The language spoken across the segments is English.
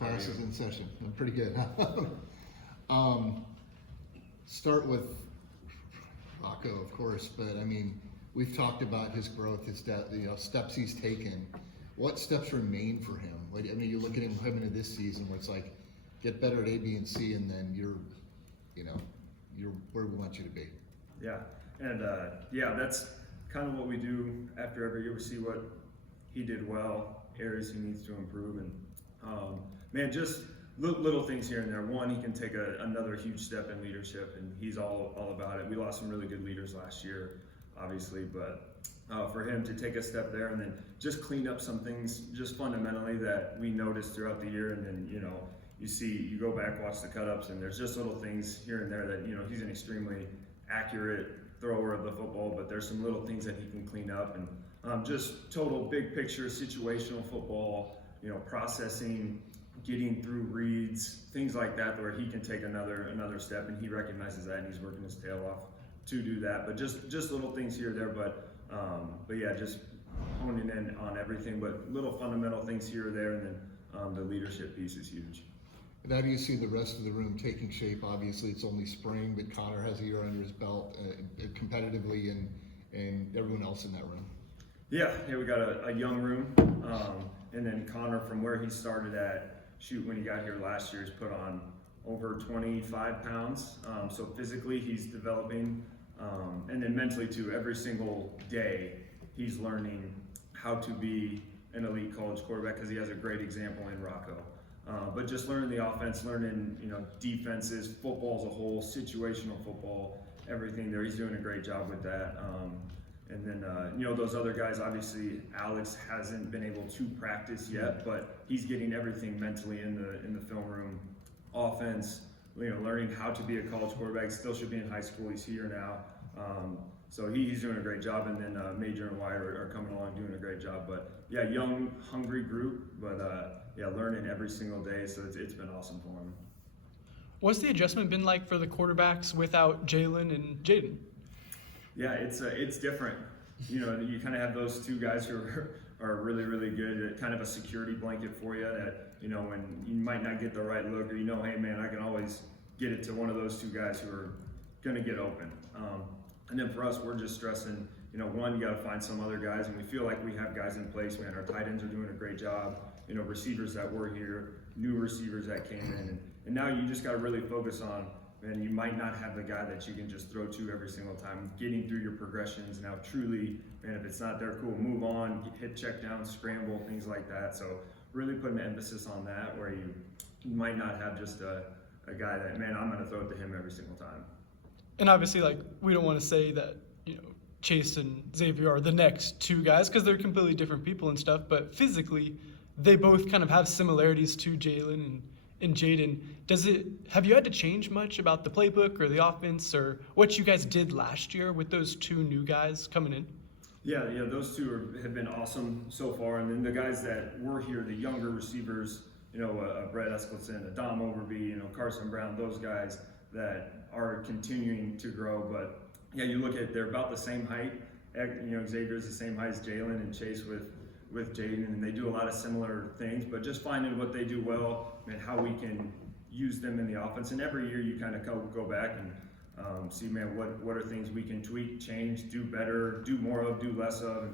Class is in session. Pretty good. Start with Rocco, of course, but I mean, we've talked about his growth, his steps he's taken. What steps remain for him? I mean, you look at him coming into this season where it's like, get better at A, B, and C, and then you're where we want you to be. Yeah, and that's kind of what we do after every year. We see what he did well, areas he needs to improve, and just little things here and there. One, he can take another huge step in leadership, and he's all about it. We lost some really good leaders last year, obviously, but for him to take a step there and then just clean up some things just fundamentally that we noticed throughout the year, and then you go back, watch the cut-ups, and there's just little things here and there that, he's an extremely accurate thrower of the football, but there's some little things that he can clean up, and just total big picture situational football, processing, getting through reads, things like that, where he can take another step, and he recognizes that, and he's working his tail off to do that. But just little things here or there, but yeah, just honing in on everything, but little fundamental things here or there, and then the leadership piece is huge. And how do you see the rest of the room taking shape? Obviously, it's only spring, but Connor has a year under his belt competitively, and everyone else in that room. Yeah, we got a young room, and then Connor, from where he started at, when he got here last year, he's put on over 25 pounds. So physically, he's developing, and then mentally too. Every single day, he's learning how to be an elite college quarterback because he has a great example in Rocco. But just learning the offense, learning defenses, football as a whole, situational football, everything there. He's doing a great job with that. And then those other guys, obviously Alex hasn't been able to practice yet, but he's getting everything mentally in the film room. Offense, learning how to be a college quarterback. Still should be in high school. He's here now. So he's doing a great job, and then Major and Wyatt are coming along doing a great job. But yeah, young, hungry group, but learning every single day. So it's been awesome for him. What's the adjustment been like for the quarterbacks without Jalen and Jaden? Yeah, it's different. You kind of have those two guys who are really, really good at kind of a security blanket for you that, when you might not get the right look, or hey man, I can always get it to one of those two guys who are going to get open. And then for us, we're just stressing, one, you got to find some other guys, and we feel like we have guys in place, man. Our tight ends are doing a great job. Receivers that were here, new receivers that came in, and now you just got to really focus on, man, you might not have the guy that you can just throw to every single time, getting through your progressions. Now, truly, man, if it's not there, cool, move on, hit check down, scramble, things like that. So really putting an emphasis on that, where you might not have just a guy that, man, I'm going to throw it to him every single time. And obviously, we don't want to say that, Chase and Xavier are the next two guys because they're completely different people and stuff, but physically, they both kind of have similarities to Jalen and Jaden. Have you had to change much about the playbook or the offense or what you guys did last year with those two new guys coming in? Yeah, those two have been awesome so far. And then the guys that were here, the younger receivers, Brett Eskildsen, Adam Overby, Carson Brown, those guys that are continuing to grow. But yeah, you look at, they're about the same height. Xavier's the same height as Jalen, and Chase with Jaden, and they do a lot of similar things, but just finding what they do well and how we can use them in the offense. And every year you kind of go back and see, man, what are things we can tweak, change, do better, do more of, do less of,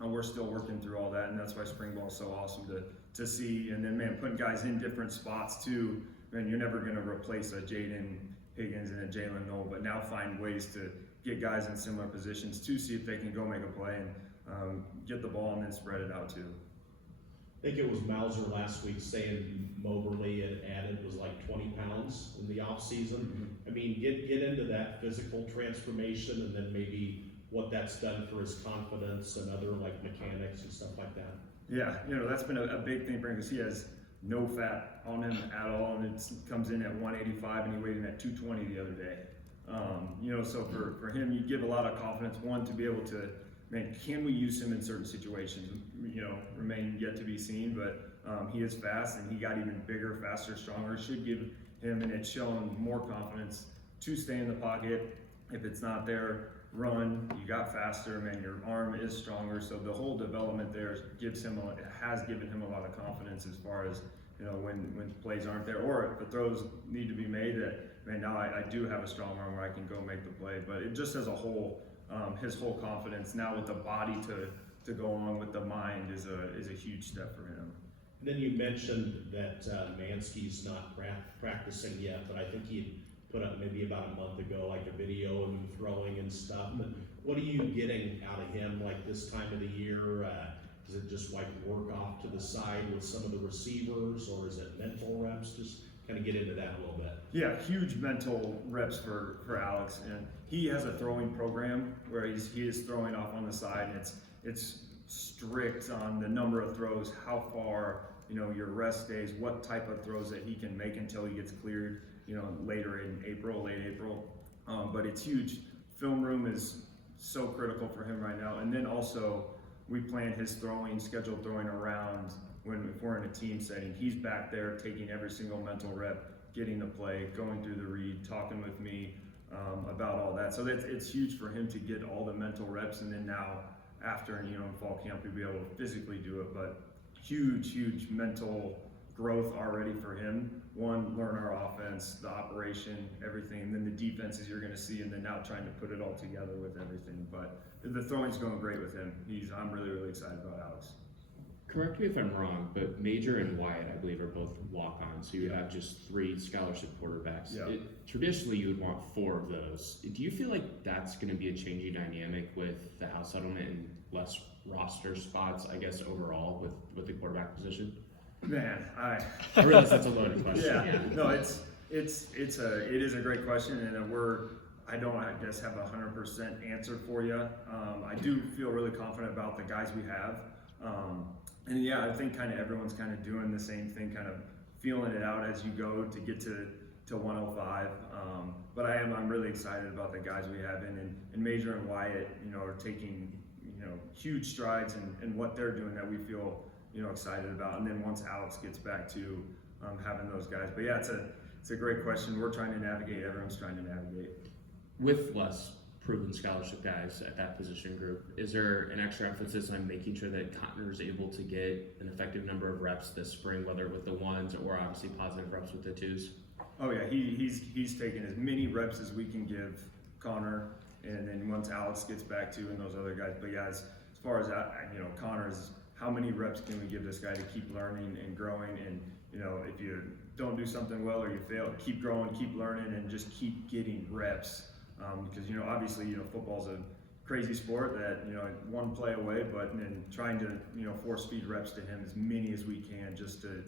and we're still working through all that, and that's why spring ball is so awesome to see. And then, man, putting guys in different spots too. Man, you're never going to replace a Jaden Higgins and a Jalen Noel, but now find ways to get guys in similar positions to see if they can go make a play and get the ball and then spread it out too. I think it was Mauser last week saying Moberly had added was like 20 pounds in the off season. Mm-hmm. I mean, get into that physical transformation, and then maybe what that's done for his confidence and other like mechanics and stuff like that. Yeah, that's been a big thing for him because he has no fat on him at all, and it comes in at 185 and he weighed in at 220 the other day. So for him, you give a lot of confidence, one, to be able to, man, can we use him in certain situations? Remain yet to be seen, but he is fast, and he got even bigger, faster, stronger. Should give him, and it's shown more confidence to stay in the pocket. If it's not there, run. You got faster, man. Your arm is stronger. So the whole development there has given him a lot of confidence as far as when plays aren't there, or if the throws need to be made, that man, now I do have a strong arm where I can go make the play. But it just as a whole, his whole confidence now with the body to go along with the mind is a huge step for him. And then you mentioned that Mansky's not practicing yet, but I think he put up maybe about a month ago like a video of him throwing and stuff. But what are you getting out of him like this time of the year? Is it just like work off to the side with some of the receivers, or is it mental reps? Just kind of get into that a little bit. Yeah, huge mental reps for Alex, and he has a throwing program where he is throwing off on the side, and it's strict on the number of throws, how far, your rest days, what type of throws that he can make until he gets cleared, later in late April. But it's huge. Film room is so critical for him right now, and then also we plan his scheduled throwing around if we're in a team setting. He's back there taking every single mental rep, getting the play, going through the read, talking with me about all that. So it's huge for him to get all the mental reps, and then now after in fall camp we'll be able to physically do it. But huge mental growth already for him. One, learn our offense, the operation, everything, and then the defenses you're going to see, and then now trying to put it all together with everything. But the throwing's going great with him. I'm really excited about Alex. Correct me if I'm wrong, but Major and Wyatt, I believe, are both walk-ons. So you have just 3 scholarship quarterbacks. Yeah. Traditionally, you would want 4 of those. Do you feel like that's going to be a changing dynamic with the house settlement and less roster spots, I guess, overall with the quarterback position? Man, I realize that's a loaded question. yeah, no, it is a great question, and I don't, I guess, have 100% answer for you. I do feel really confident about the guys we have. And yeah, I think kind of everyone's kind of doing the same thing, kind of feeling it out as you go to get to 105. But I'm really excited about the guys we have in Major and Wyatt, are taking, huge strides in what they're doing that we feel, excited about. And then once Alex gets back to having those guys. But yeah, it's a great question. We're trying to navigate, everyone's trying to navigate. With less proven scholarship guys at that position group, is there an extra emphasis on making sure that Cotner is able to get an effective number of reps this spring, whether with the 1s or obviously positive reps with the 2s? Oh yeah, he's taken as many reps as we can give Connor, and then once Alex gets back to and those other guys. But yeah, as far as Connor's, how many reps can we give this guy to keep learning and growing? And if you don't do something well or you fail, keep growing, keep learning, and just keep getting reps. Because obviously football's a crazy sport that one play away, but then trying to force feed reps to him as many as we can, just to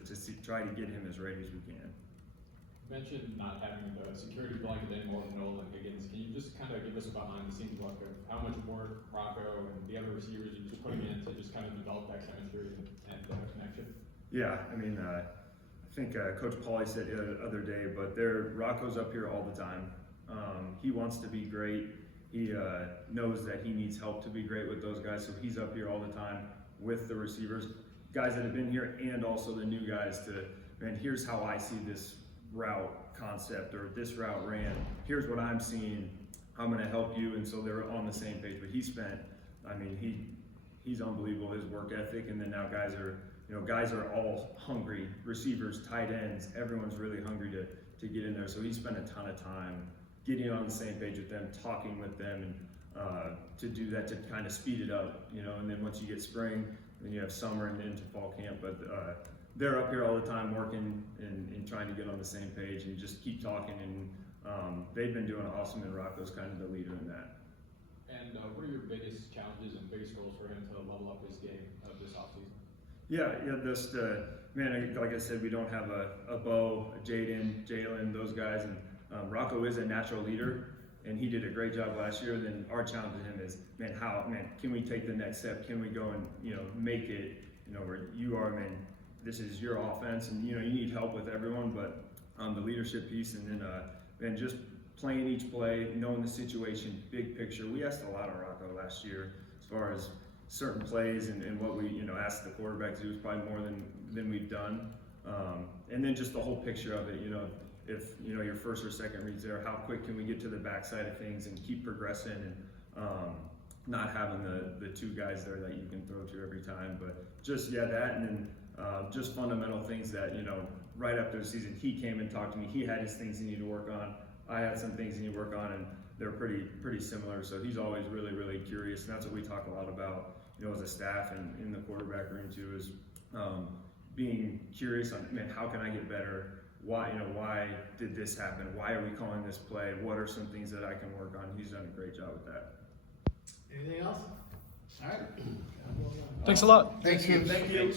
try to get him as ready as we can. You mentioned not having the security blanket anymore with Nolan Higgins. Can you just kind of give us a behind the scenes look of how much work Rocco and the other receivers are just putting in to just kind of develop that chemistry and connection? Yeah, I mean, I think Coach Pauly said the other day, but Rocco's up here all the time. He wants to be great. He knows that he needs help to be great with those guys, so he's up here all the time with the receivers, guys that have been here, and also the new guys here's how I see this route concept, or this route ran. Here's what I'm seeing. I'm going to help you, and so they're on the same page. But he's unbelievable, his work ethic, and then now guys are all hungry. Receivers, tight ends, everyone's really hungry to get in there. So he spent a ton of time getting on the same page with them, talking with them, and to do that, to kind of speed it up, and then once you get spring, then you have summer and into fall camp. But they're up here all the time working and trying to get on the same page and just keep talking, and they've been doing awesome, and Rocco's kind of the leader in that. And what are your biggest challenges and biggest goals for him to level up his game this offseason? Yeah, just like I said, we don't have a Bo, a Jaden, Jalen, those guys, and Rocco is a natural leader, and he did a great job last year. Then our challenge to him is, can we take the next step? Can we go and make it, where you are, this is your offense, and you need help with everyone, but the leadership piece, and then just playing each play, knowing the situation, big picture. We asked a lot of Rocco last year as far as certain plays and what we asked the quarterback to do is probably more than we've done, and then just the whole picture of it. If your first or second read's there, how quick can we get to the backside of things and keep progressing, and not having the 2 guys there that you can throw to every time. But just that, and then just fundamental things that, you know, right after the season, he came and talked to me. He had his things he needed to work on. I had some things he needed to work on, and they're pretty similar. So he's always really curious, and that's what we talk a lot about, you know, as a staff and in the quarterback room too, is being curious on, man, how can I get better? Why did this happen? Why are we calling this play? What are some things that I can work on? He's done a great job with that. Anything else? All right. Thanks a lot. Thank you. Thank you.